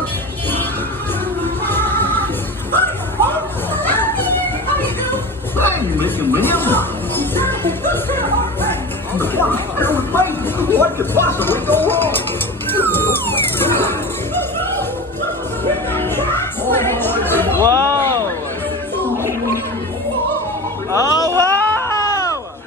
Hey, Mr. Minnie. What could possibly go wrong? Whoa! Oh, wow!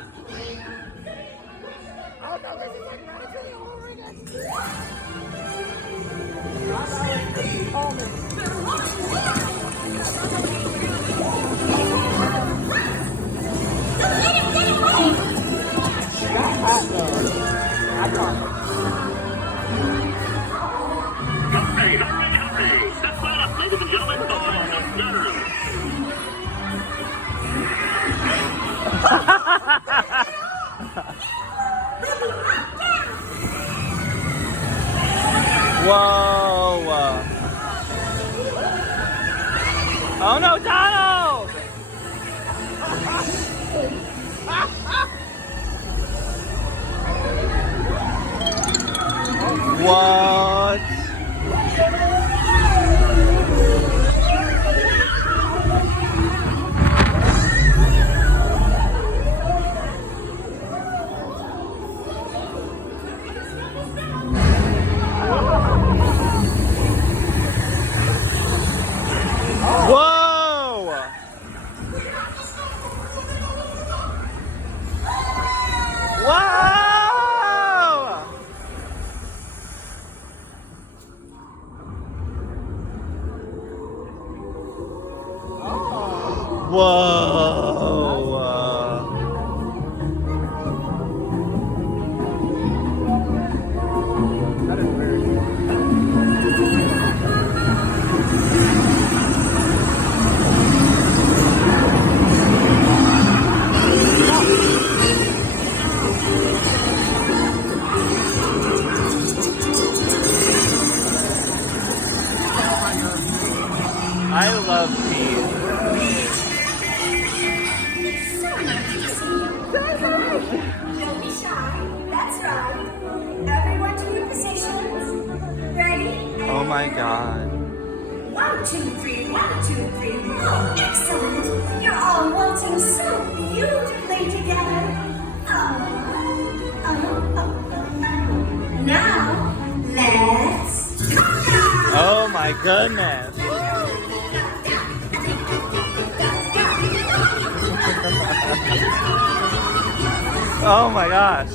Hurry, hurry, hurry! Step on up, ladies and gentlemen, boys and girls! Whoa! Oh no, Donald! What? Whoa! Wow! Whoa! That is weird. I love cheese. Don't be shy. That's right. Everyone to your positions. Ready? Oh my god. 1, 2, 3. 1, 2, 3. Oh, excellent. You're all waltzing so beautifully together. Now, let's conga! Oh my goodness. Oh my gosh.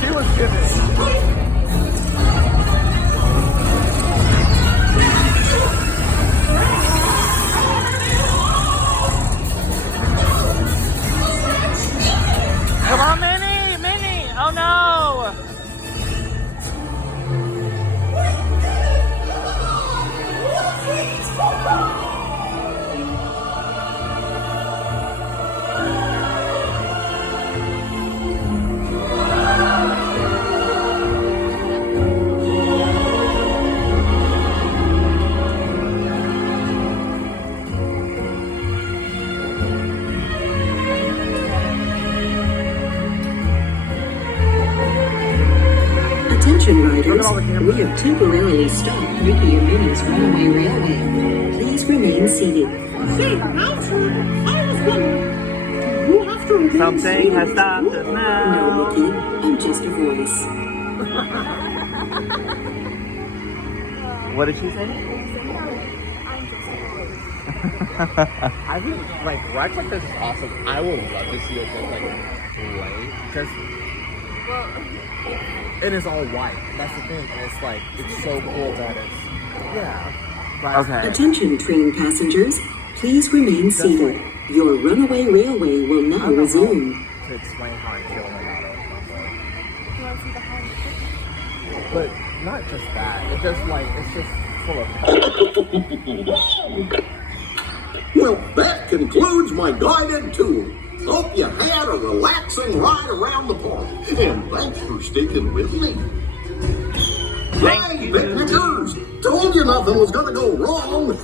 She was giving. Come on, Minnie! Minnie! Oh no! Attention riders, we have temporarily stopped Ricky and Minnie's Runaway Railway. Please remain seated. Something has stopped us No, now. Ricky, I'm just a voice. What did she say? I think like rides like this is awesome. I would love to see it go like white because it is all white. That's the thing. And it's like it's so cool that it's but Okay. Attention train passengers, please remain seated. Your Runaway Railway will I now don't know resume. how to explain how I'm feeling about it. But not just that. It's just like it's just full of. Well, that concludes my guided tour. Hope you had a relaxing ride around the park. And thanks for sticking with me. Thank Hey, you. picnickers! Told you nothing was gonna go wrong.